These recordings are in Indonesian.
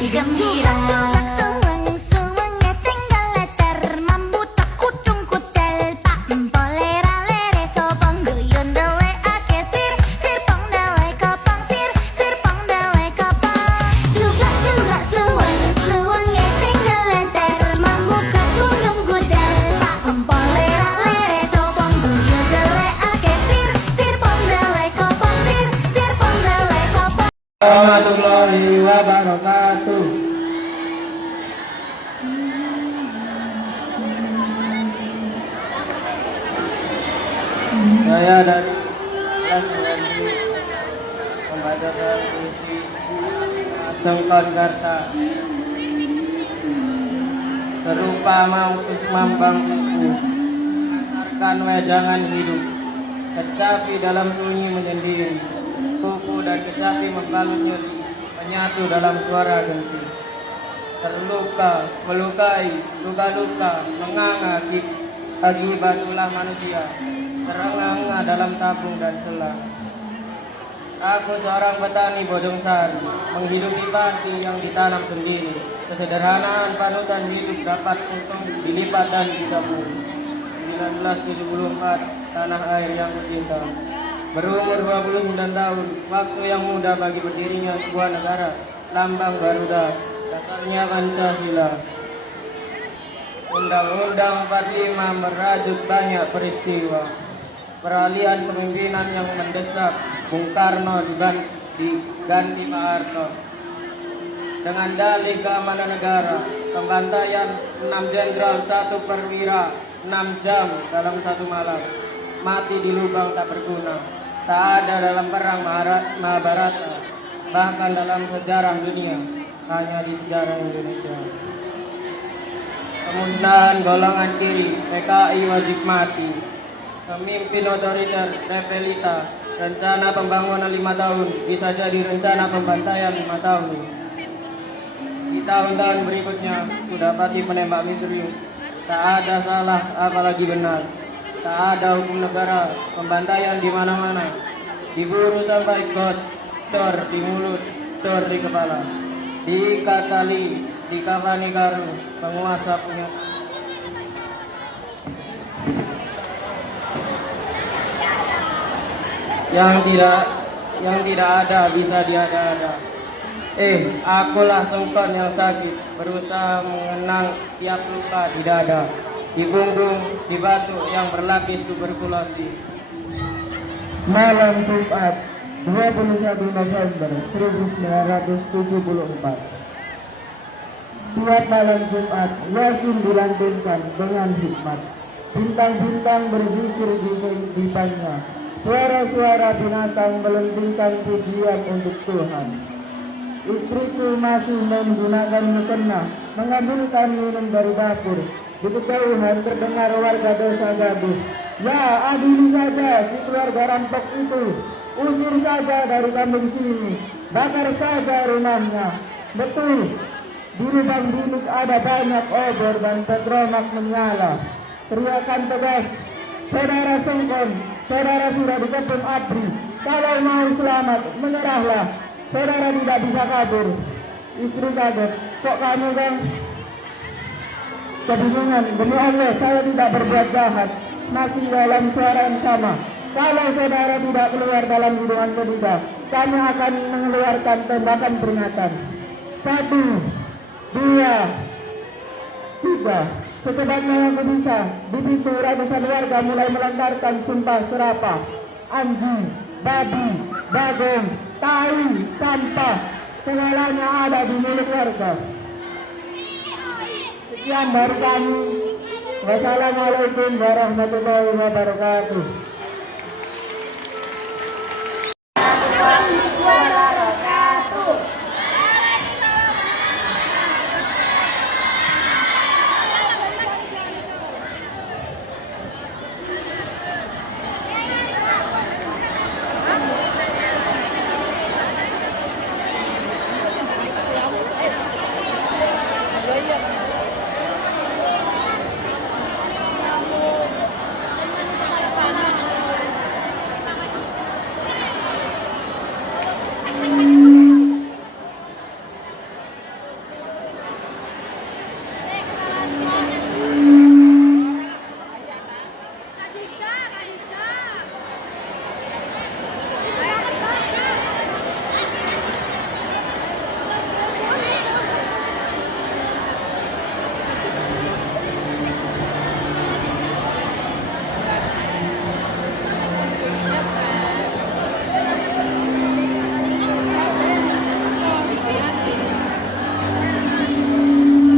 menjadi gembira. Warahmatullahi wabarakatuh. Saya dari kelas 9 membacakan puisi Sengkon Karta. Serupa mampus mambang itu, antarkan wejangan hidup, kecapi dalam sunyi menyendiri. Kuku dan kecapi membalut nyeri, menyatu dalam suara genti. Terluka, melukai, luka-luka, menganga akibat ulah manusia, terengah-engah dalam tabung dan selang. Aku seorang petani Bodong Sari, menghidupi padi yang ditanam sendiri. Kesederhanaan panutan hidup dapat untung dilipat dan ditabung. 1974, tanah air yang kucinta. Berumur 29 tahun, waktu yang muda bagi berdirinya sebuah negara, lambang Garuda, dasarnya Pancasila. Undang-Undang 45 merajut banyak peristiwa. Peralihan kepemimpinan yang mendesak, Bung Karno diganti Pak Harto. Dengan dalih keamanan negara, pembantaian 6 jenderal 1 perwira 6 jam dalam 1 malam. Mati di lubang tak berguna. Tak ada dalam perang Mahabharata, bahkan dalam sejarah dunia, hanya di sejarah Indonesia. Pemusnahan golongan kiri, PKI wajib mati. Pemimpin otoriter, rebelita, rencana pembangunan 5 tahun, bisa jadi rencana pembantaian 5 tahun. Di tahun-tahun berikutnya, Sudapati penembak misterius. Tak ada salah, apalagi benar. Tak ada hukum negara, pembantaian di mana-mana. Diburu sampai got, tor di mulut, tor di kepala. Diikat tali, dikafani karu, penguasa punya. Yang tidak ada bisa diada-ada. Akulah Sengkon yang sakit, berusaha mengenang setiap luka di dada, di punggung, di batuk yang berlapis tuberkulosis. Malam Jumat 21 November 1974. Setiap malam Jumat Yasin dilantunkan dengan hikmat. Bintang-bintang berzikir di kehidupannya. Suara-suara binatang melentingkan pujian untuk Tuhan. Istriku masih menggunakan mukena, mengambilkan minum dari dapur. Di kejauhan terdengar warga desa gaduh. Ya, adili saja si keluarga rampok itu. Usir saja dari kampung sini. Bakar saja rumahnya. Betul, di lubang bilik ada banyak obor dan petromak menyala. Teriakan tegas, saudara Sengkon, saudara sudah dikepung ABRI. Kalau mau selamat, menyerahlah. Saudara tidak bisa kabur. Istri kaget, kok kamu kan? Kebingungan, demi Allah saya tidak berbuat jahat. Masih dalam suara yang sama. Kalau saudara tidak keluar dalam hitungan ketiga, kami akan mengeluarkan tembakan peringatan. 1, 2, 3. Secepatnya yang bisa. Di pintu ratusan warga mulai melontarkan sumpah serapah. Anjing, babi, bagong, tai, sampah, segalanya ada di milik warga. Sekian dari kami. Wassalamualaikum warahmatullahi wabarakatuh.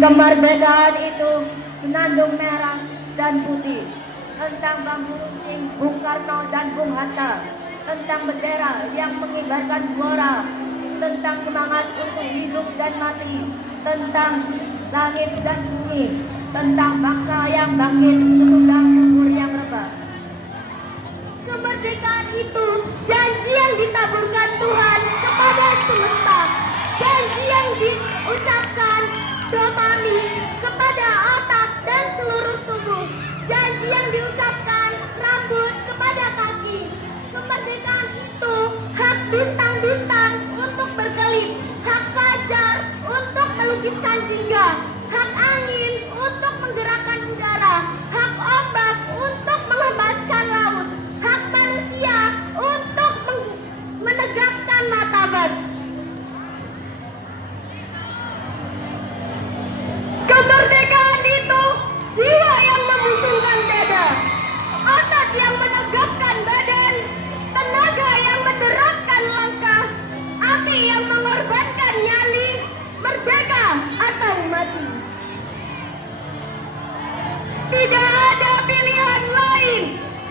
Kemerdekaan itu senandung merah dan putih, tentang bambu runcing Bung Karno dan Bung Hatta, tentang bendera yang mengibarkan suara, tentang semangat untuk hidup dan mati, tentang langit dan bumi, tentang bangsa yang bangkit sesudah kubur yang rebah. Kemerdekaan itu janji yang ditaburkan Tuhan kepada semesta, janji yang diucapkan dopamine kepada otak dan seluruh tubuh, janji yang diucapkan rambut kepada kaki. Kemerdekaan itu hak bintang-bintang untuk berkelip, hak fajar untuk melukiskan jingga, hak angin untuk menggerakkan udara, hak ombak untuk menghembaskan laut, hak manusia untuk menegakkan martabat. Kemerdekaan itu jiwa yang membusungkan dada, otot yang menegakkan badan, tenaga yang menderapkan langkah, api yang mengorbankan nyali, merdeka atau mati. Tidak ada pilihan lain.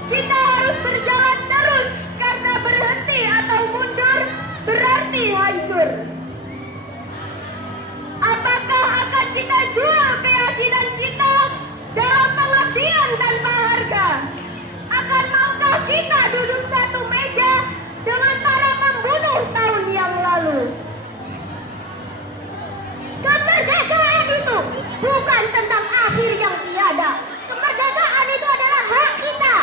Kita harus berjalan terus karena berhenti atau mundur berarti hancur. Apakah akan kita jual keyakinan kita dalam pengabdian tanpa harga? Akan maukah kita duduk satu meja dengan para pembunuh tahun yang lalu? Kemerdekaan itu bukan tentang akhir yang tiada. Kemerdekaan itu adalah hak kita.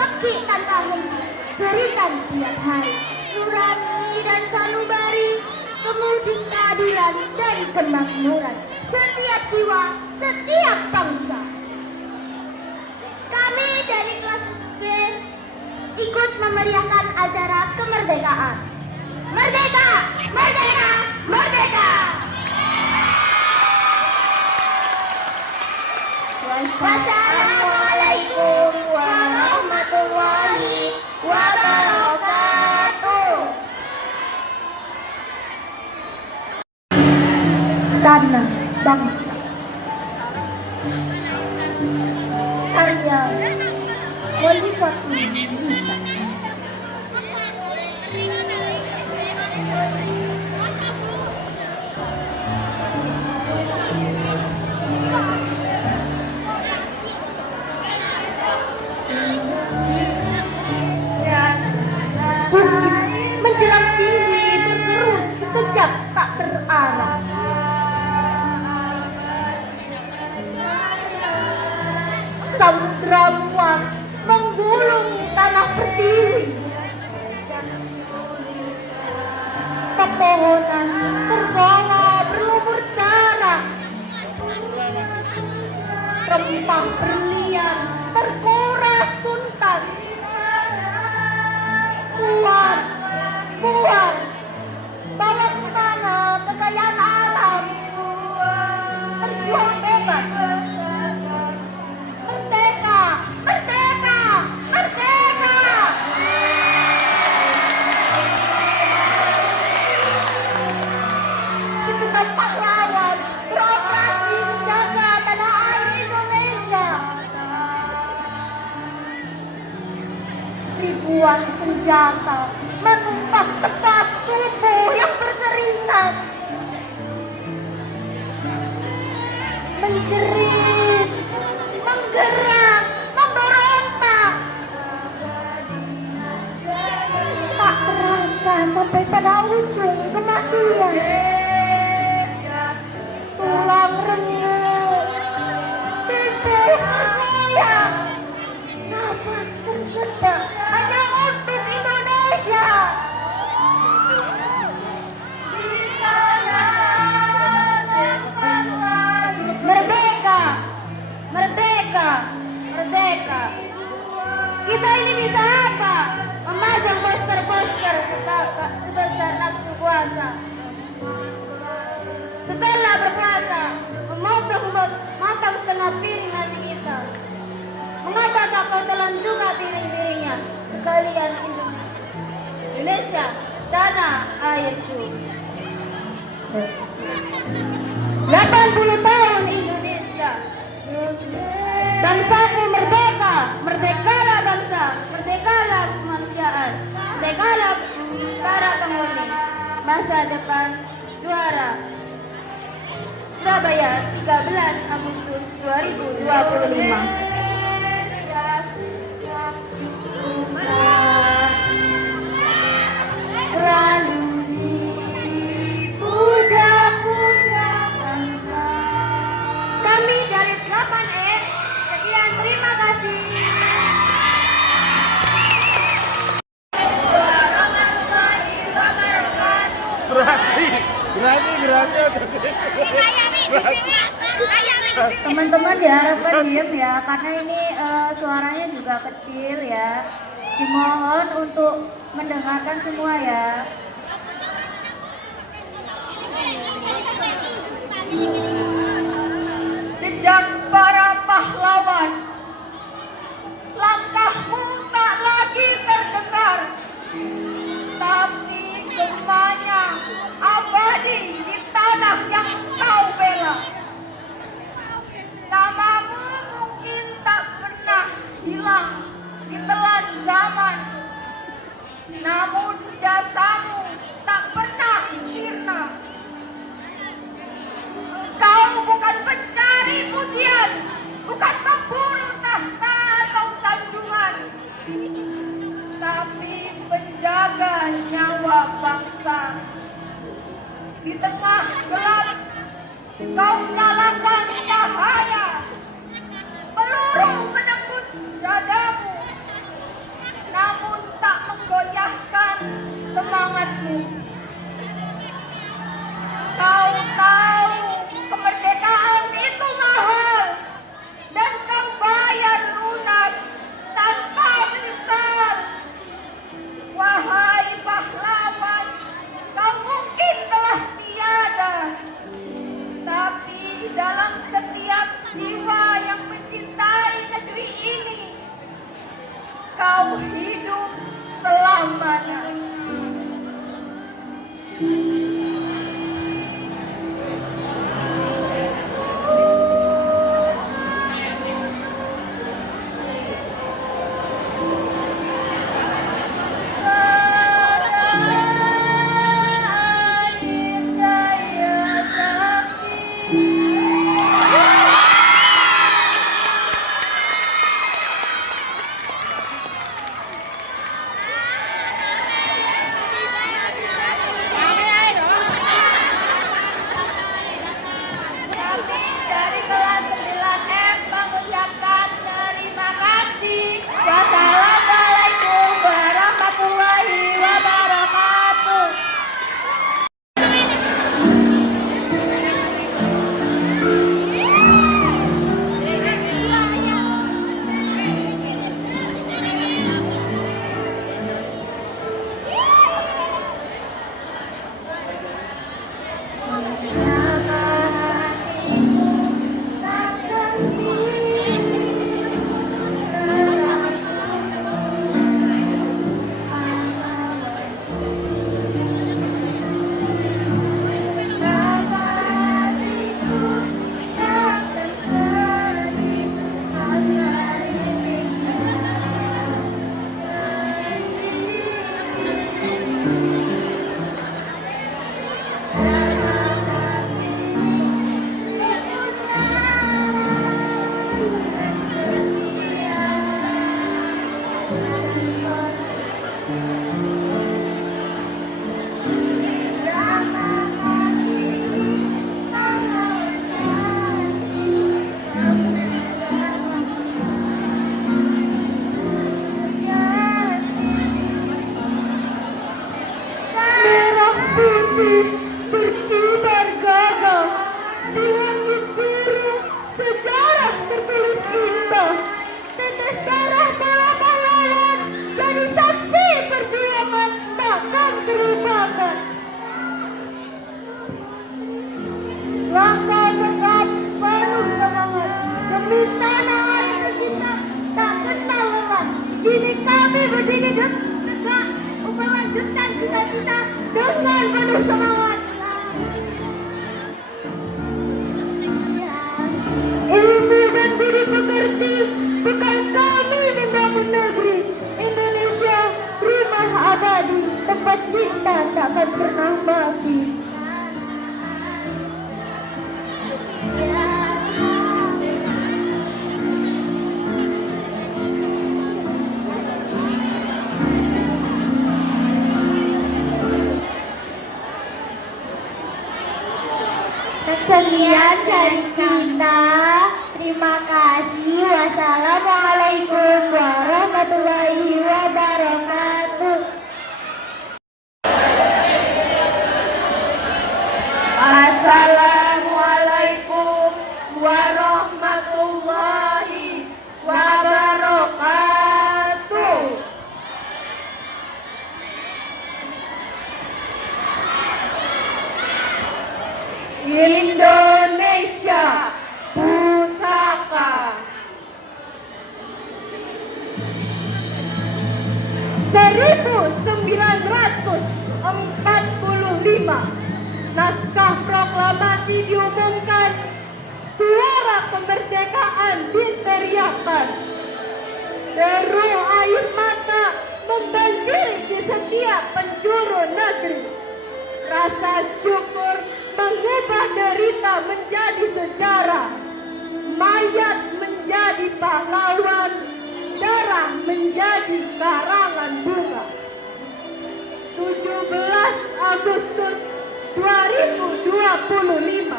Beki tanpa henti, jerikan tiap hari, nurani dan sanubari, kemudi keadilan dan kemakmuran setiap jiwa, setiap bangsa. Kami dari kelas B ikut memeriahkan acara kemerdekaan. Merdeka! Merdeka! Merdeka! Wassalamualaikum warahmatullahi wabarakatuh. Tanah Bangsa, karya Khalifatul Lisan. Bukit menjelang tinggi tergerus sekejap tak terarah. Samudra luas menggulung tanah berdiri. Pepohonan terbawa berlumur darah. Rempah berlian terkuras tuntas. Kuat, kuat, bawa ke tanah kekayaan alam. Terjuang bebas. Merdeka, merdeka, merdeka. Segenap pahlawan beroperasi menjaga tanah air Indonesia. Ribuan senjata menumpas tebas tubuh yang berkeringat, menjerit, menggerak, memberontak. Tak terasa sampai pada ujung kematian. Tulang renyuk, tubuh tergoyang, nafas tersedak hanya untuk Indonesia. Di sana tempatlah merdeka, merdeka, merdeka. Kita ini bisa apa? Memajang poster-poster sebesar nafsu kuasa. Setelah berpuasa, memotong setengah piring nasi kita. Mengapa tak kau telan juga piring-piringnya sekalian Indonesia? Indonesia, tanah airku. 80 tahun Bangsa ini merdeka, merdekalah bangsa, merdekalah kemanusiaan, merdekalah para penghuni. Masa depan suara. Surabaya, 13 Agustus 2025. Selalu dipuja-puja bangsa. Kami dari 8E, sekian terima kasih. Teman-teman diharapkan diam ya, karena ini suaranya juga kecil ya. Dimohon untuk mendengarkan semua ya. Jejak para pahlawan, langkahmu tak lagi terdengar, tapi gemanya abadi di tanah yang kau bela. Namamu mungkin tak pernah hilang di telan zaman, namun jasamu tak pernah sirna. Engkau bukan pencari pujian, bukan pemburu tahta atau sanjungan, tapi penjaga nyawa bangsa. Di tengah gelap, kau nyalakan cahaya, peluru menembus dadamu, namun tak menggoyahkan semangatmu. Kau tahu kemerdekaan itu mahal, dan kau bayar lunas tanpa menyesal. Wahai pahlawan, kau mungkin telah tiada, tapi dalam setiap jiwa yang mencintai negeri ini, kau hidup selamanya. Kami dari kelas 9M mengucapkan terima kasih. Wassalamualaikum warahmatullahi wabarakatuh. Merah putih berkibar gagah di langit biru, sejarah tertulis indah. Tetes darah para pahlawan jadi saksi perjuangan takkan terlupakan. Langkah tegap penuh semangat demi tanah air tercinta tak kenal lelah. Kini kami berdiri tegak melanjutkan cita-cita dengan penuh semangat. Ilmu dan Sekian dari kita. Terima kasih. Wassalamualaikum warahmatullahi wabarakatuh. Assalamualaikum warahmatullahi wabarakatuh. Indonesia Pusaka. 1945 naskah proklamasi diumumkan, suara kemerdekaan diteriakkan. Deru air mata membanjiri di setiap penjuru negeri. Rasa syukur mengubah derita menjadi sejarah. Mayat menjadi pahlawan, darah menjadi karangan bunga. 17 Agustus 2025,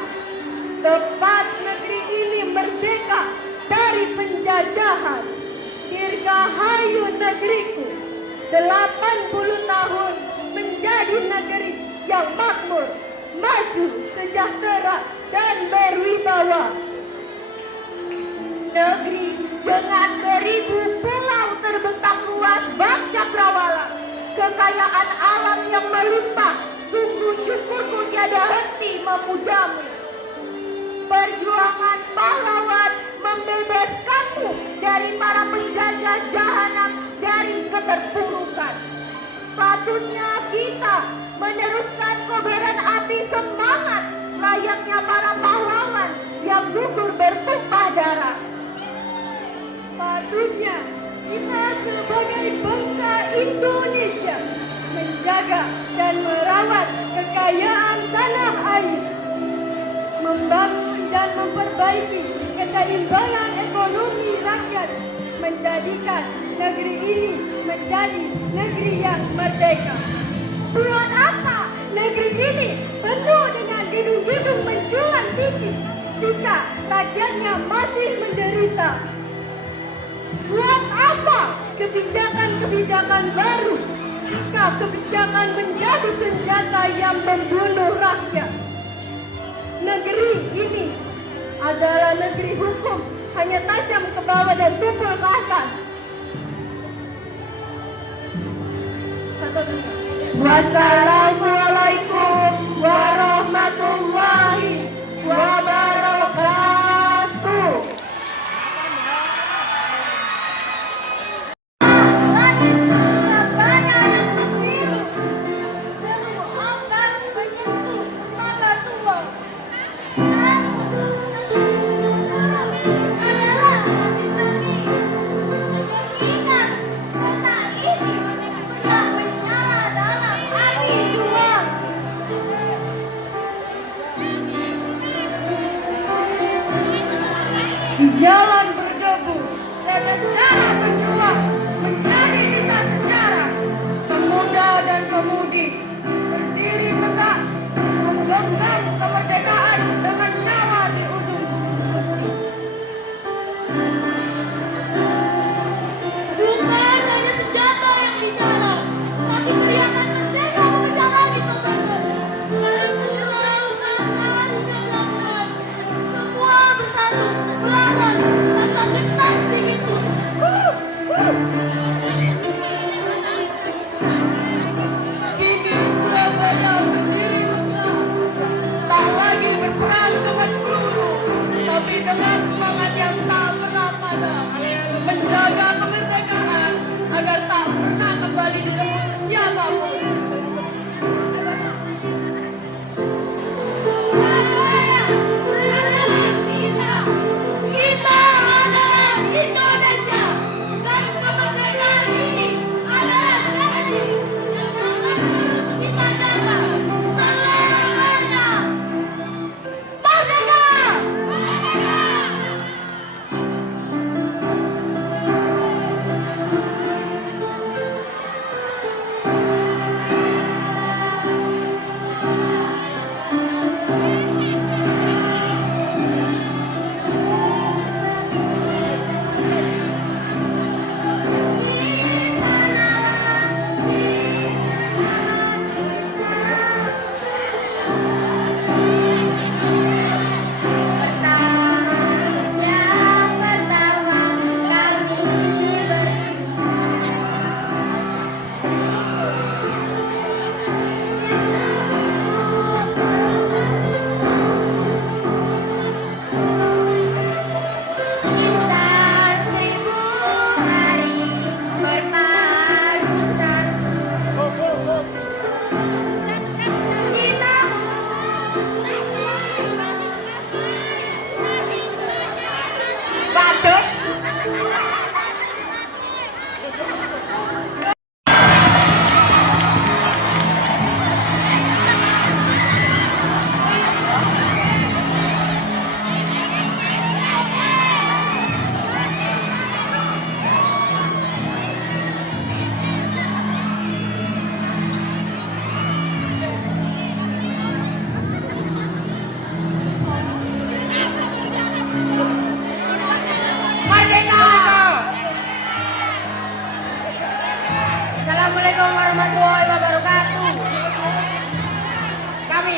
tepat negeri ini merdeka dari penjajahan. Dirgahayu negeriku, 80 tahun menjadi negeri yang makmur, maju, sejahtera, dan berwibawa. Negeri dengan beribu pulau terbentang luas bak cakrawala, kekayaan alam yang melimpah, sungguh syukurku tiada henti memujamu. Perjuangan pahlawan membebaskanmu dari para penjajah jahanam, dari keterpurukan. Patutnya kita meneruskan kobaran api semangat layaknya para pahlawan yang gugur bertumpah darah. Patutnya kita sebagai bangsa Indonesia menjaga dan merawat kekayaan tanah air, membangun dan memperbaiki keseimbangan ekonomi rakyat, menjadikan negeri ini menjadi negeri yang merdeka. Buat apa negeri ini penuh dengan gedung-gedung menjulang tinggi jika rakyatnya masih menderita? Buat apa kebijakan-kebijakan baru jika kebijakan menjadi senjata yang membunuh rakyat? Negeri ini adalah negeri hukum, hanya tajam ke bawah dan tumpul ke atas. Wassalamualaikum warahmatullahi wabarakatuh. Langit bunga banyak yang berbiru, deru ombak menyentuh dermaga tua. Namun adalah hati kami, mengingat kota ini pernah menyala dalam api juang. Di jalan berdebu, tetes darah pejuang menjadi titik sejarah. Pemuda dan pemudi berdiri tegak, menggenggam kemerdekaan dengan nyawa di ujung peti. Bukan hanya senjata yang bicara, tapi teriakan merdeka memecah langit membangun. Semua bersatu melawan rasa gentar dinginmu. Kini Surabaya berdiri megah, tak lagi berperang dengan peluru, tapi dengan semangat yang tak pernah padam, menjaga kemerdekaan agar tak pernah kembali direbut siapapun. Kita adalah Indonesia, dan kemerdekaan ini adalah strategi yang akan kita jaga selamanya. Merdeka!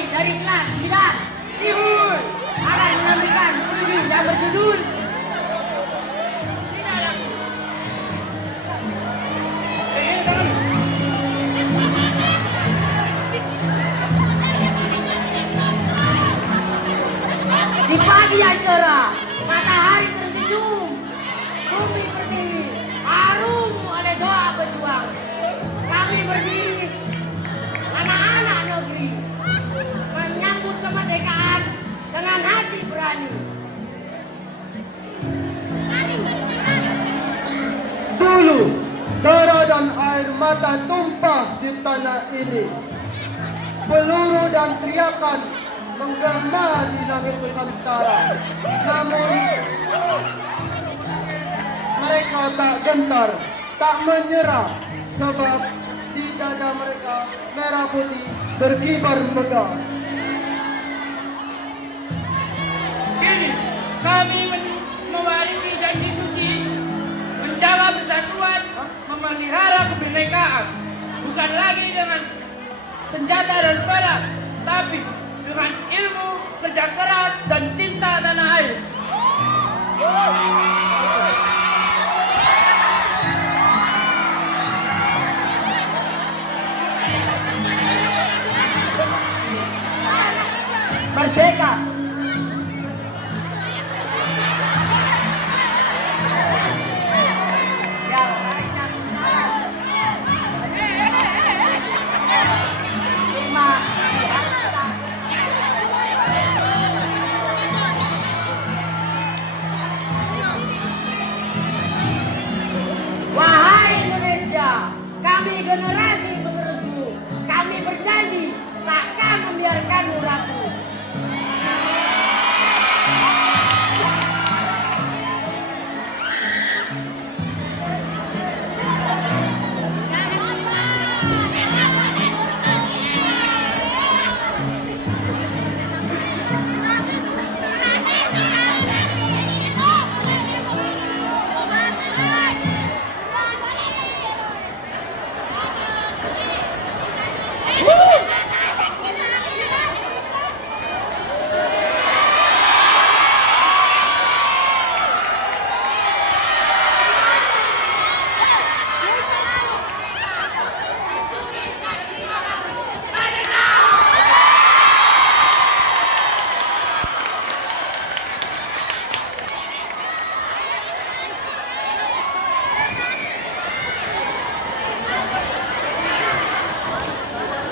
dari kelas 9 Sihul akan menampilkan puisi yang berjudul Di pagi yang cerah, matahari tersenyum, bumi berdiri, harum oleh doa pejuang. Kami berdiri, anak-anak negeri, menyambut kemerdekaan dengan hati berani. Dulu, darah dan air mata tumpah di tanah ini. Peluru dan teriakan menggema di langit Nusantara. Namun, mereka tak gentar, tak menyerah, sebab di dada mereka merah putih berkibar megah. Kini kami mewarisi janji suci, menjaga persatuan, memelihara kebinekaan, bukan lagi dengan senjata dan pedang, tapi dengan ilmu, kerja keras, dan cinta tanah air. Merdeka! Wahai Indonesia, kami generasi penerusmu. Kami berjanji takkan membiarkanmu rapuh.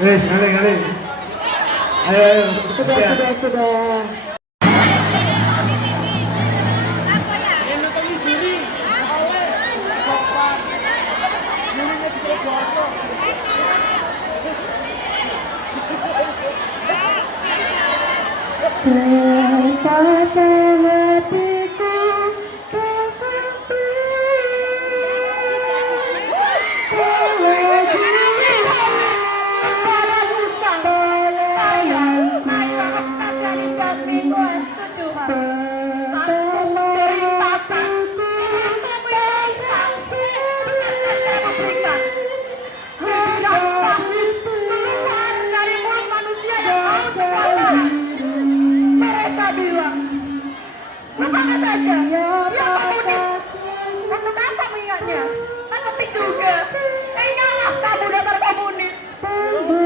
Sekali. Ayo. Sudah. Semangat saja, dia komunis. Untuk apa mengingatnya? Tak penting juga. Ingatlah kamu dasar komunis. Kamu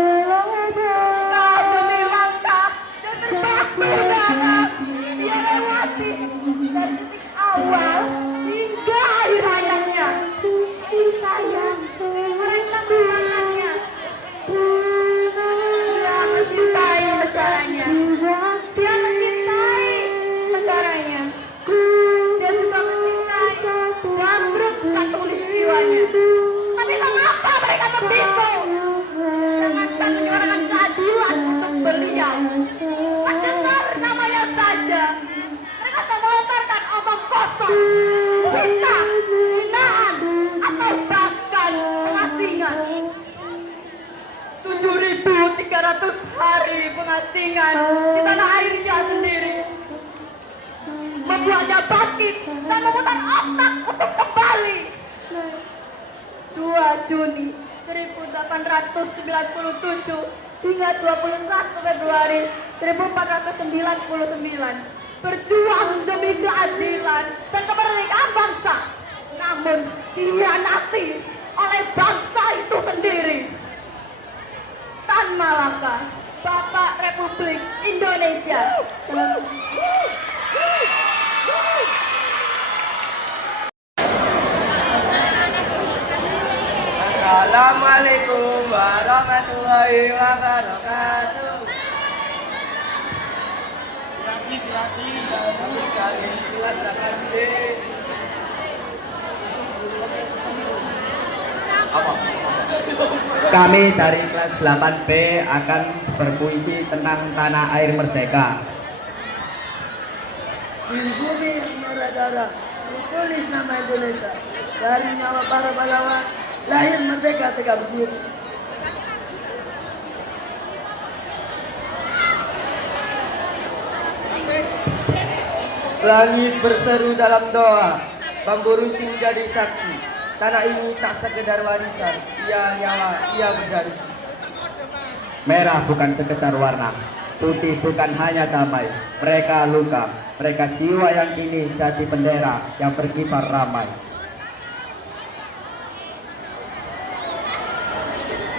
dilangkah dan terbasuh darah. Dia lewati dari titik awal hingga akhir hayatnya. Tapi sayang, mereka menangannya. Dia mencintai negaranya. Dia mencintai negaranya. Dia juga mencintai Sambruk Katulistiwanya. Tapi mengapa mereka membisu? Jangankan menyuarakan keadilan untuk beliau. Mendengar namanya saja, mereka tak melontarkan omong kosong, fitnah, hinaan, atau bahkan pengasingan. 7.300 hari pengasingan di tanah airnya sendiri membuatnya bangkit dan memutar otak untuk kembali. 2 Juni 1897 hingga 21 Februari 1499 berjuang demi keadilan dan kemerdekaan bangsa, namun dikhianati oleh bangsa itu sendiri. Tan Malaka, Bapak Republik Indonesia. Assalamualaikum warahmatullahi wabarakatuh. Kami kelas 8B. Kami dari kelas 8B akan berpuisi tentang tanah air merdeka. Di bumi yang merah darah, tulis nama Indonesia. Dari nyawa para pahlawan, lahir merdeka tegak berdiri. Langit berseru dalam doa, bambu runcing jadi saksi. Tanah ini tak sekedar warisan, ia nyawa, ia berdarah. Merah bukan sekedar warna, putih bukan hanya damai. Mereka luka, mereka jiwa yang kini jadi bendera yang berkibar ramai.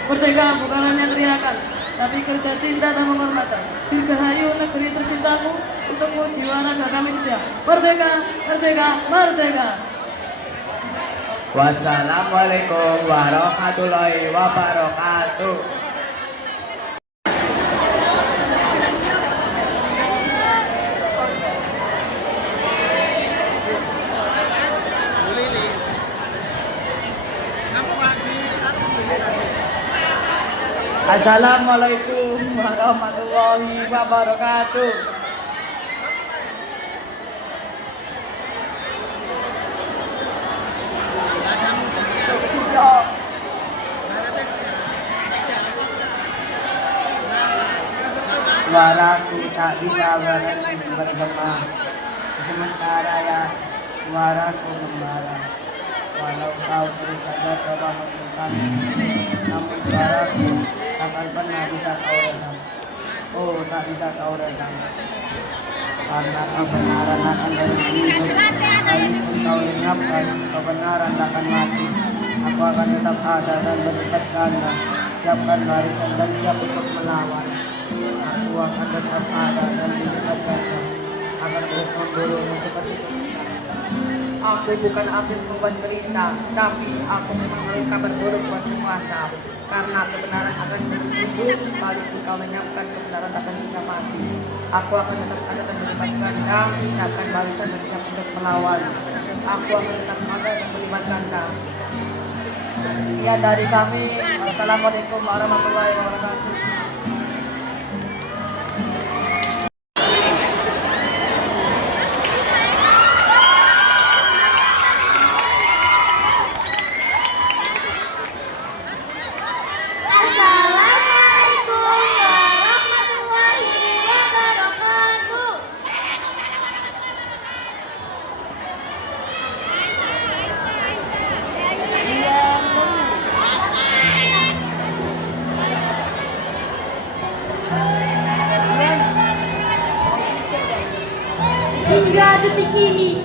Merdeka bukan hanya teriakan, tapi kerja cinta dan penghormatan. Dirgahayu negeri tercintaku, untukmu jiwa raga kami setia. Merdeka, merdeka, merdeka. Wassalamualaikum warahmatullahi wabarakatuh. Assalamualaikum warahmatullahi wabarakatuh. Suaraku tak bisa bergema di semesta raya, suaraku gembala. Walau kau terus saja coba menentang, namun suaraku takkan pernah bisa kau redam. Oh, tak bisa kau redam. Karena kebenaran akan terus hidup. Sekalipun kau lenyapkan, kebenaran takkan mati. Aku akan tetap ada dan berlipat ganda. Siapkan barisan dan siap untuk melawan. Aku akan tetap ada dan berlipat ganda. Akan terus memburumu seperti itu. Aku bukan artis pembuat berita, tapi aku memang kabar buruk buat penguasa. Karena kebenaran akan terus hidup, sekalipun kau lenyapkan, kebenaran takkan bisa mati. Aku akan tetap ada dan melibatkan ganda, siapkan barisan dan siap untuk melawan. Aku akan tetap ada dan melibatkan ganda. Ya, dari kami, Assalamualaikum warahmatullahi wabarakatuh. Assalamualaikum warahmatullahi wabarakatuh. Hingga detik ini,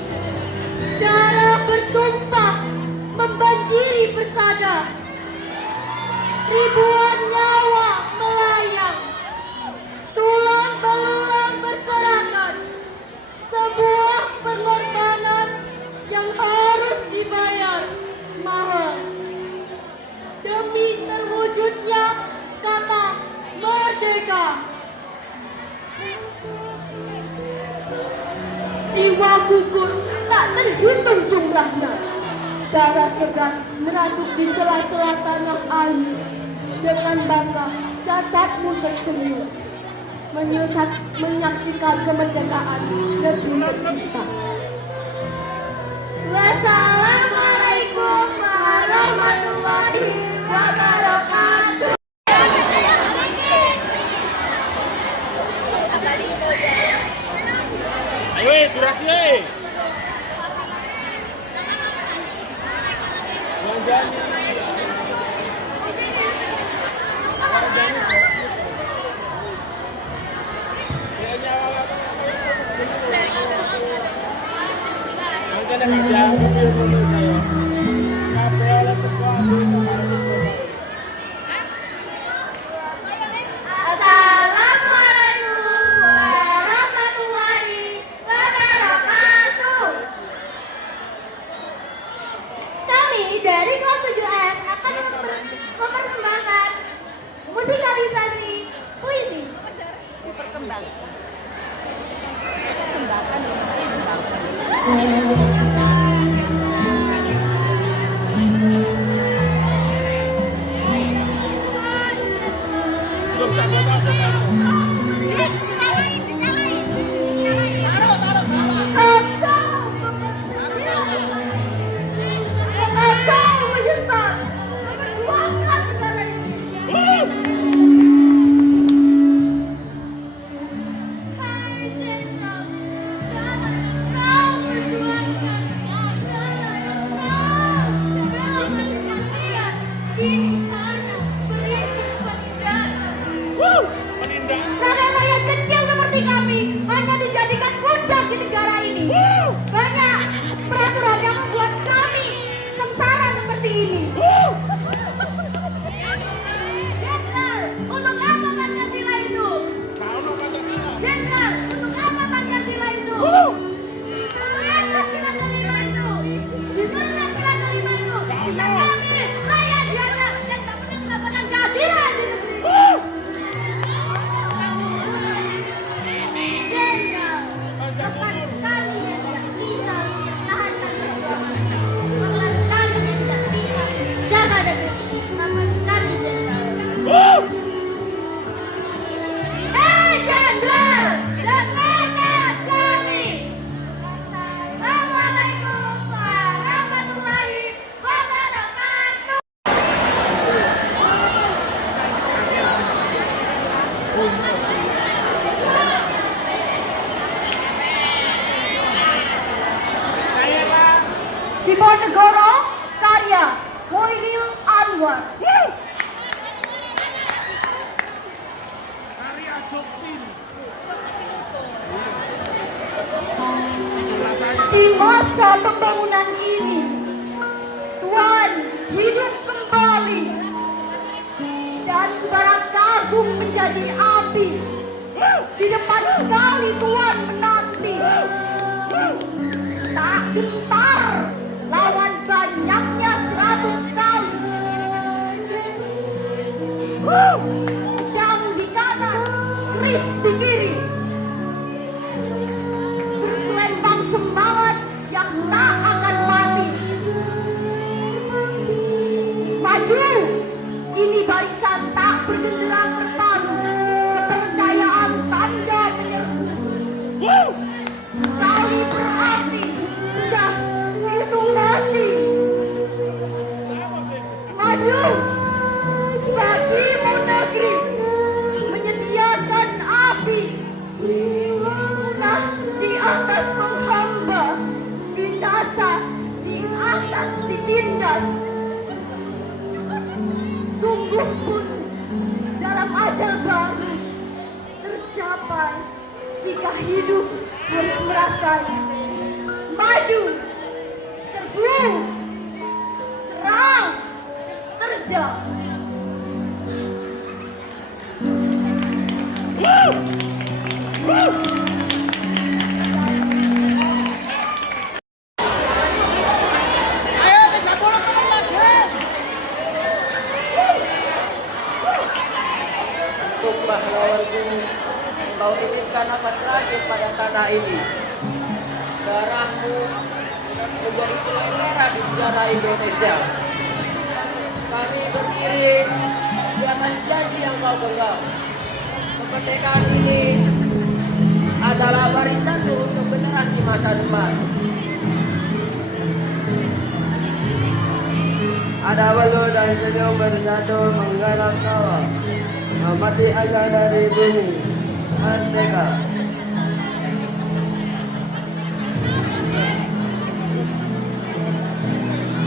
darah bertumpah membanjiri persada. Ribuan nyawa melayang, tulang belulang berserakan. Sebuah pengorbanan yang harus dibayar mahal demi terwujudnya kata merdeka. Jiwa gugur tak terhitung jumlahnya. Darah segar merasuk di sela-sela tanah air. Dengan bangga jasadmu tersenyum, menyaksikan kemerdekaan negeri tercinta. Wassalamualaikum warahmatullahi wabarakatuh. Weh, durasi eh. Jangan kena kerja, mobil saya. Kafe oleh semua Assalamualaikum warahmatullahi wabarakatuh. Kami dari kelas 7M akan mempersembahkan musikalisasi puisi. belum sampai masuk. Engkau menyesal memperjuangkan negara ini. Hai jenderal, kesalahan kau perjuangkan adalah yang kau bela mati-matian. Kini hanya berisi penindasan. Rakyat kecil seperti kami hanya dijadikan budak di negara ini. Banyak peraturan yang membuat kami sengsara seperti ini. Jenderal, untuk apa Pancasila itu? Jenderal, untuk apa Pancasila itu? Untuk apa sila kelima itu? Di mana sila kelima itu? Jika kami rakyat biasa dan tak pernah mendapatkan keadilan di negeri ini. Jenderal, tempat kami yang tidak bisa tahankan perjuangan, tempat kami yang tidak bisa jaga negeri ini, tempat kami jenderal. Jenderal, dengarkan kami. Assalamualaikum warahmatullahi wabarakatuh. Diponegoro, karya Hoiril Anwar. Di masa pembangunan ini, Tuhan hidup kembali dan Barat Kagum menjadi api. Di depan sekali Tuhan menanti, tak gentar lawan banyaknya 100 kali. Pedang di kanan, keris di kiri, berselembang semangat yang tak akan mati. Maju, ini barisan tak bergenderang berpalu, kepercayaan tanda menyerbu. Sekali berarti sudah itu mati. Maju, bagimu negeri menyediakan api. Punah di atas menghamba, binasa di atas ditindas. Sungguh pun dalam ajal baru tercapai jika hidup harus merasai. Maju, serbu, serang, terjang. Untuk pahlawanku, engkau titipkan nafas terakhir pada tanah ini. Darahmu menjadi sulai merah di sejarah Indonesia. Kami berdiri di atas janji yang kau genggam. Kemerdekaan ini adalah warisanmu untuk generasi masa depan. Ada belu dan senyum bersatu menggarap sawah, amati asa dari bumi merdeka.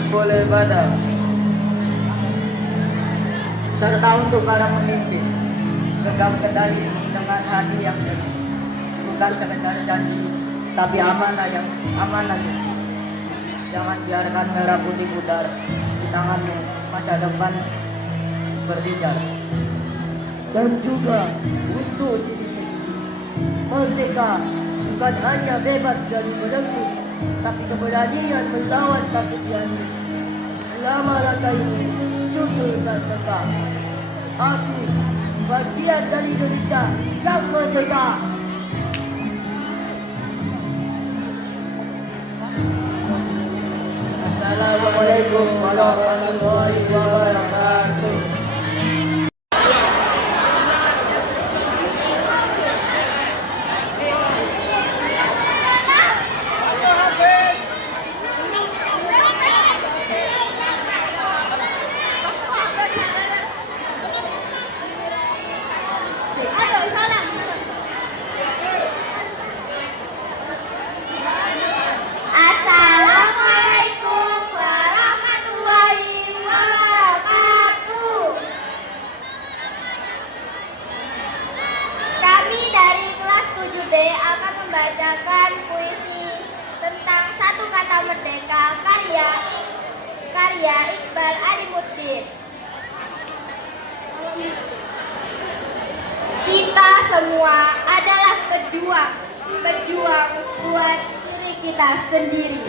Boleh badan serta untuk para pemimpin genggam kendali dengan hati yang jernih, bukan sekedar janji tapi amanah suci. Jangan biarkan merah putih pudar di tanganmu. Masa depan berbicara. Dan juga untuk diri sendiri. Merdeka bukan hanya bebas dari belenggu, tapi keberanian melawan takut berani. Selama langkah ini jujur dan tegak. Aku bagian dari Indonesia yang merdeka. Assalamualaikum warahmatullahi wabarakatuh. Assalamualaikum warahmatullahi wabarakatuh. Kami dari kelas 7D akan membacakan puisi tentang satu kata merdeka karya Iqbal Alimuddin. Kita semua adalah pejuang buat diri kita sendiri.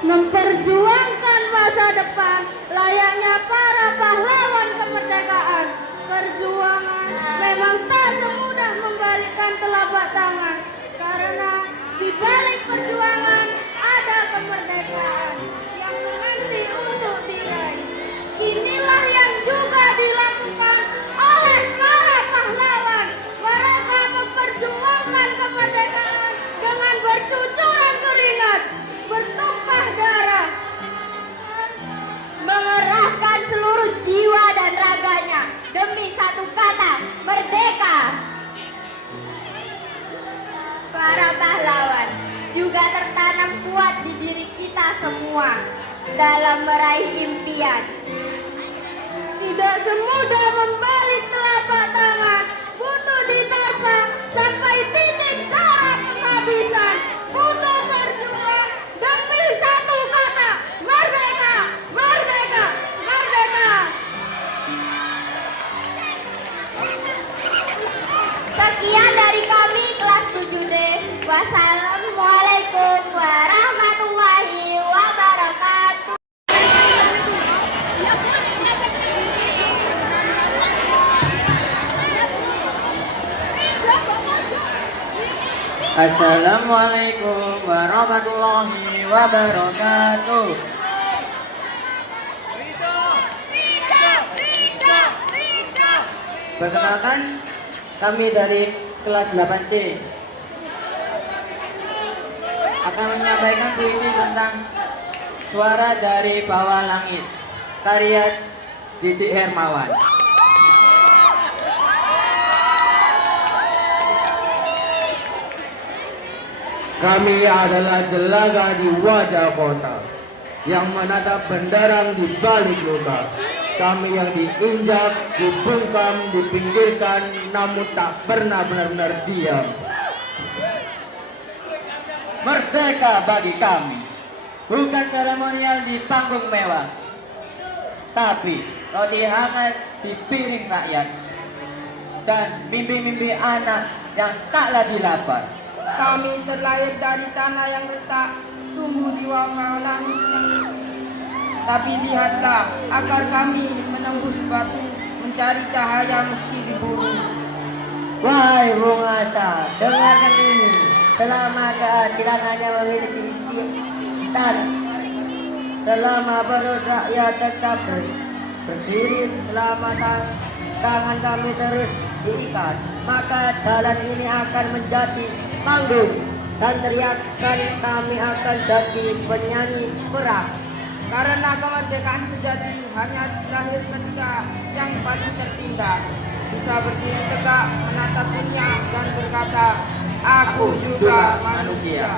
Memperjuangkan masa depan layaknya para pahlawan kemerdekaan. Perjuangan memang tak semudah membalikkan telapak tangan, karena di balik perjuangan ada kemerdekaan yang menanti untuk diraih. Inilah yang juga dilakukan oleh para pahlawan. Mereka memperjuangkan kemerdekaan dengan bercucuran keringat, bertumpah darah, mengerahkan seluruh jiwa dan raganya demi satu kata, merdeka. Para pahlawan juga tertanam kuat di diri kita semua dalam meraih impian. Tidak semudah membalik telapak tangan, butuh diterpa sampai titik darah penghabisan, butuh berjuang demi satu kata, merdeka, merdeka, merdeka. Sekian dari kami kelas 7D. Wassalamualaikum warahmatullahi wabarakatuh. Assalamualaikum warahmatullahi wabarakatuh. Perkenalkan, kami dari kelas 8C akan menyampaikan puisi tentang Suara dari Bawah Langit, karya Didi Hermawan. Kami adalah jelaga di wajah kota yang menatap benderang di balik luka. Kami yang diinjak, dibungkam, dipinggirkan, namun tak pernah benar-benar diam. Merdeka bagi kami bukan seremonial di panggung mewah, tapi roti hangat di piring rakyat dan mimpi-mimpi anak yang tak lagi lapar. Kami terlahir dari tanah yang retak, tumbuh di bawah langit yang tinggi. Tapi lihatlah, agar kami menembus batu, mencari cahaya meski diburu. Wahai Bung Asa, dengarkan ini. Selama keadilan hanya memiliki istana, selama perut rakyat tetap berdiri, selama tangan kami terus diikat, maka jalan ini akan menjadi panggung dan teriakan kami akan jadi penyanyi perang. Karena kemerdekaan sejati hanya lahir ketika yang paling tertindas bisa berdiri tegak, menatap dunia dan berkata, aku juga manusia.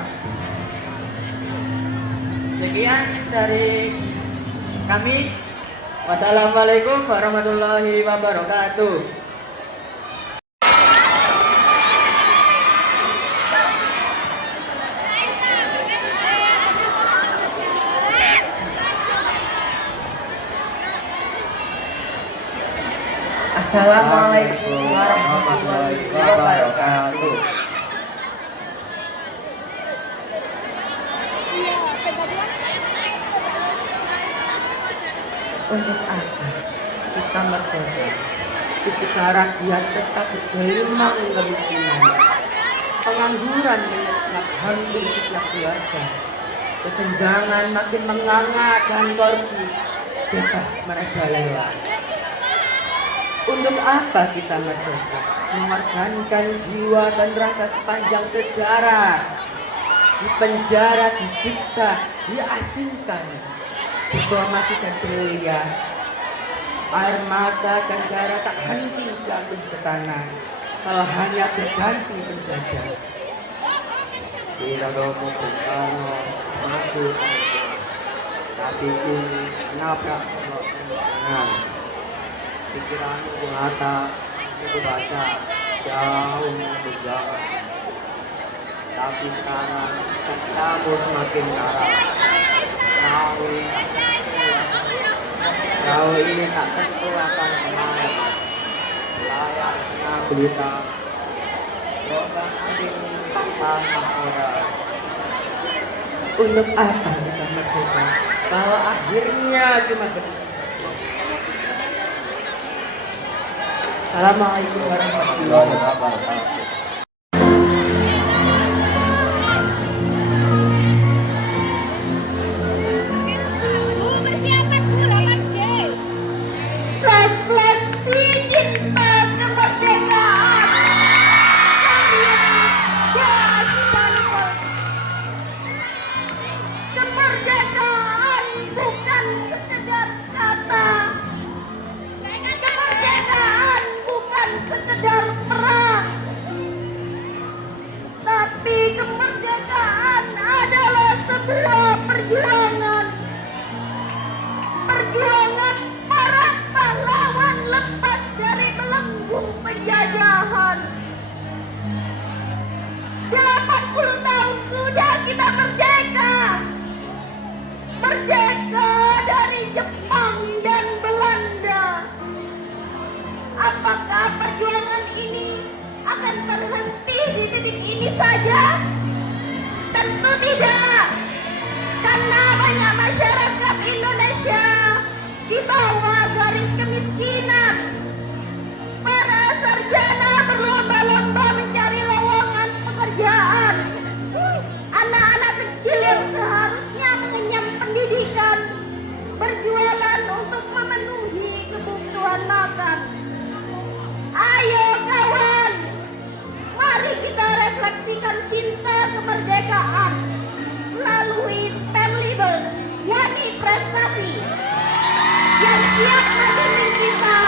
Sekian dari kami. Wassalamualaikum warahmatullahi wabarakatuh. Assalamualaikum warahmatullahi wabarakatuh. Untuk apa kita merdeka ketika rakyat tetap bergelimang kemiskinan, pengangguran menyergap hampir setiap keluarga, kesenjangan makin menganga dan korupsi bebas merajalela. Untuk apa kita merdeka? Mengorbankan jiwa dan raga sepanjang sejarah, dipenjara, disiksa, diasingkan, diplomasi dan mulia, air mata dan darah tak henti jatuh ke tanah, malah hanya berganti penjajah. Tidak dong Bung Karno masuk, tapi ini nabrak dengan pikiranmu Bung Hatta itu baca jauh berjalan. Tapi sekarang kamu semakin karam. Kau ini tak tentu akan kemana. Layaknya berita roda angin tanah orang. Untuk apa kita merdeka kalau akhirnya cuma begitu? Assalamualaikum warahmatullahi wabarakatuh. Refleksi cinta kemerdekaan karya Dasmanko. Kemerdekaan bukan sekedar kata, kemerdekaan bukan sekedar perang, tapi kemerdekaan adalah sebuah perjuangan. Perjuangan para pahlawan lepas dari belenggu penjajahan. 80 tahun sudah kita merdeka. Merdeka dari Jepang dan Belanda. Apakah perjuangan ini akan terhenti di titik ini saja? Tentu tidak. Karena banyak masyarakat Indonesia di bawah garis kemiskinan. Para sarjana berlomba-lomba mencari lowongan pekerjaan. Anak-anak kecil yang seharusnya mengenyam pendidikan berjualan untuk memenuhi kebutuhan makan. Ayo kawan, mari kita refleksikan cinta kemerdekaan melalui STEM Libels, yakni prestasi yang siap membimbing kita,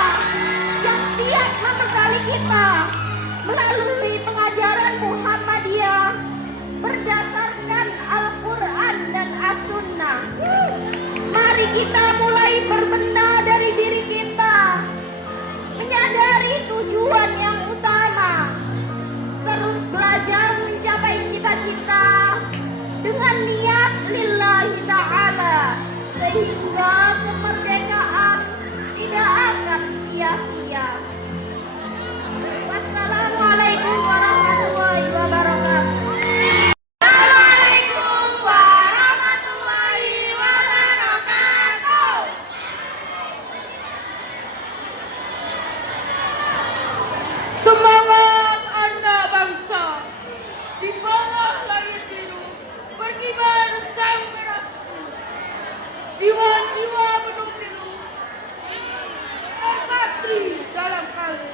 yang siap membekali kita melalui pengajaran Muhammadiyah berdasarkan Al-Quran dan As-Sunnah. Mari kita mulai berbenah dari diri kita, menyadari tujuan yang utama, terus belajar mencapai cita-cita dengan niat lillahi ta'ala, sehingga kemerdekaan tidak akan sia-sia. Wassalamualaikum warahmatullahi wabarakatuh. Assalamualaikum warahmatullahi wabarakatuh. Semangat anak bangsa di bawah langit biru berkibar sang merah putih. Jiwa-jiwa penuh pilu terpatri dalam kalbu.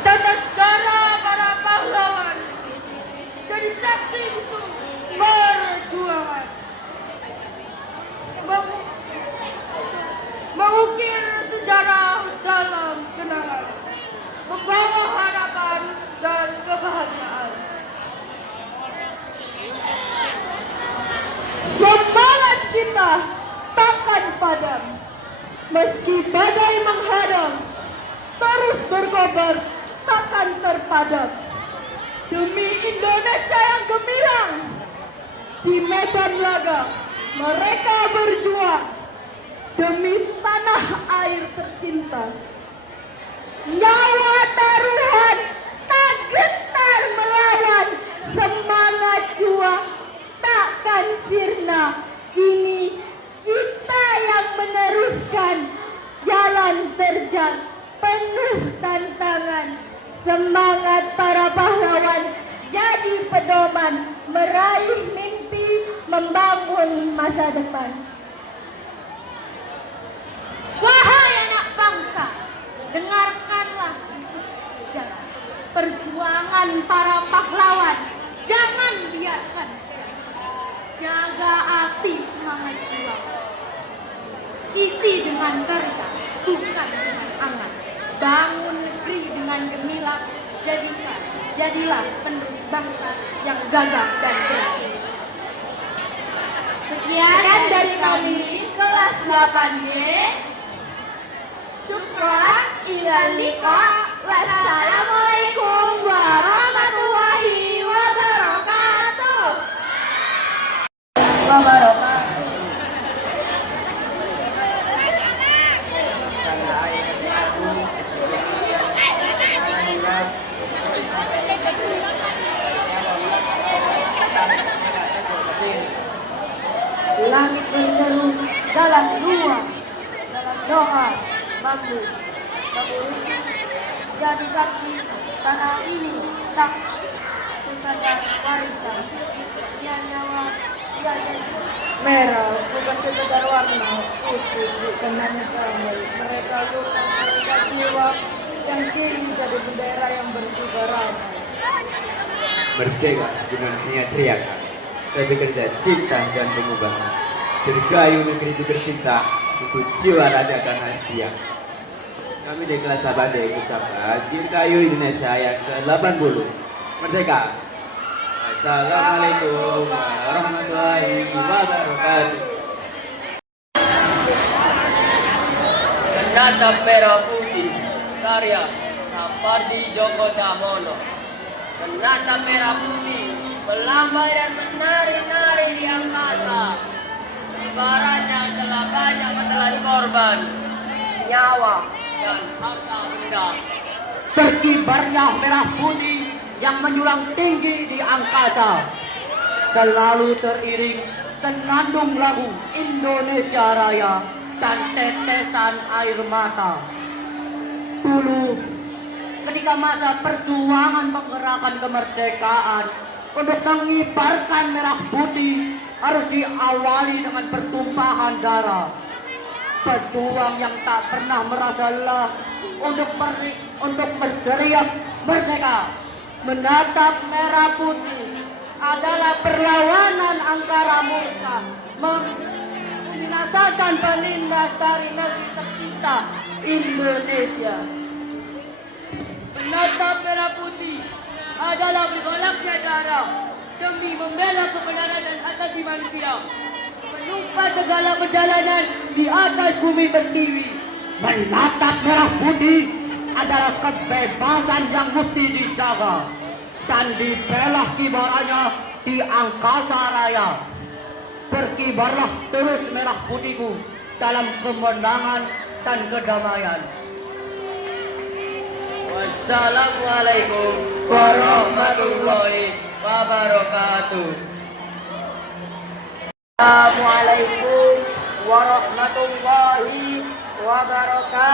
Tetes darah para pahlawan jadi saksi bisu perjuangan. Mengukir sejarah dalam kenangan, membawa harapan dan kebahagiaan. Semangat kita takkan padam, meski badai menghadang, terus berkobar takkan terpadam. Demi Indonesia yang gemilang, di medan laga mereka berjuang. demi tanah air tercinta. Nyawa taruhan tak gentar melawan, semangat juang takkan sirna. Kini kita yang meneruskan jalan terjal penuh tantangan. Semangat para pahlawan jadi pedoman, meraih mimpi, membangun masa depan. Wahai anak bangsa, dengarkanlah sejarah perjuangan para pahlawan. Jangan biarkan sia-sia. Jaga api semangat juang. Isi dengan karya, bukan dengan angan. Bangun negeri dengan gemilang. Jadilah penerus bangsa yang gagah dan berani. Sekian dari kami kelas 8G. Syukran ila liqa. Wassalamualaikum warahmatullahi wabarakatuh. Langit berseru dalam doa bambu runcing jadi saksi tanah ini tak sekadar warisan, ia nyawa, ia janji. Merah bukan sekedar warna, putih bukan hanya damai. Mereka luka, mereka jiwa yang kini jadi bendera yang berkibar ramai. Merdeka bukan hanya teriakan, tapi kerja cinta dan perubahan. Dirgayu negeri itu tercinta untuk jiwa raga dan setia. Kami di kelas 8D ucapkan Dirgayu Indonesia yang ke-80 Merdeka. Assalamualaikum warahmatullahi wabarakatuh. Menatap merah putih, karya Sapardi Djoko Damono. Menatap merah putih, melambai dan menari-nari di angkasa. Ibaratnya telah banyak menelan korban, nyawa dan harta benda. Berkibarnya merah putih yang menjulang tinggi di angkasa, selalu teriring senandung lagu Indonesia Raya dan tetesan air mata. Dulu ketika masa perjuangan menggerakkan kemerdekaan, untuk mengibarkan merah putih harus diawali dengan pertumpahan darah. Pejuang yang tak pernah merasa lelah untuk berteriak merdeka. Menatap merah putih adalah perlawanan angkara murka, membinasakan penindas dari negeri tercinta Indonesia. Menatap merah putih adalah berbalaknya darah demi membela kebenaran dan asasi manusia, menumpah segala perjalanan di atas bumi pertiwi. Menatap merah putih adalah kebebasan yang mesti dijaga dan dibelah kibarannya di angkasa raya. Berkibarlah terus merah putihku dalam kemenangan dan kedamaian. Wassalamualaikum warahmatullahi wabarakatuh. Assalamualaikum warahmatullahi wabarakatuh.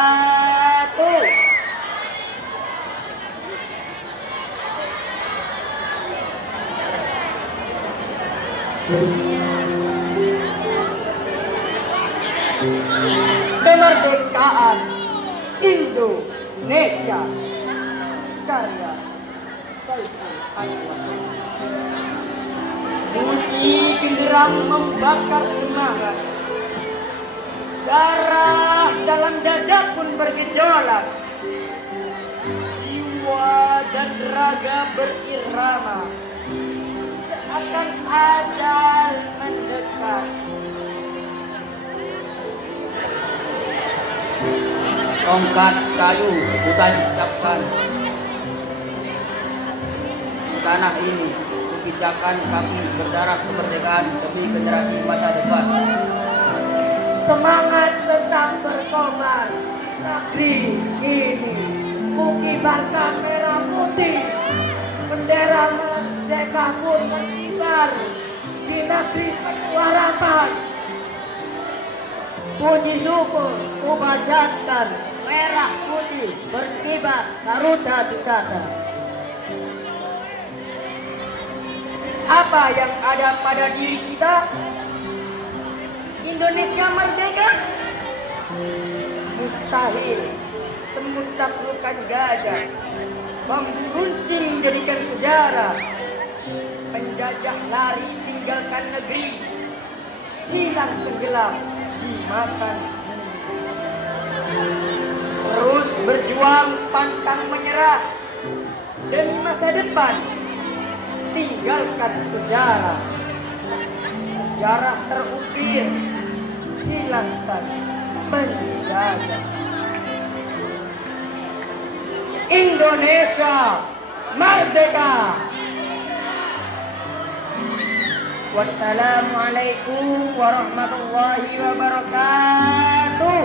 Kemerdekaan Indonesia, karya Saiful Anwar. Bunyi genderang membakar semangat, darah dalam dada pun bergejolak, jiwa dan raga berirama, seakan ajal mendekat. Tongkat kayu hutan ucapkan tanah ini untuk pijakan kaki berdarah kemerdekaan demi generasi masa depan. semangat tetap berkobar. Negeri ini kukibarkan merah putih, bendera merdeka pun berkibar di negeri penuh harapan. Puji syukur kupanjatkan, merah putih berkibar Garuda di dada. Apa yang ada pada diri kita? Indonesia merdeka? Mustahil. Semut taklukkan gajah, bambu runcing jadikan sejarah. Penjajah lari tinggalkan negeri, hilang tenggelam dimakan bumi. Terus berjuang pantang menyerah demi masa depan, tinggalkan sejarah. Sejarah terukir, hilangkan penjajah. Indonesia merdeka. Wassalamualaikum warahmatullahi wabarakatuh.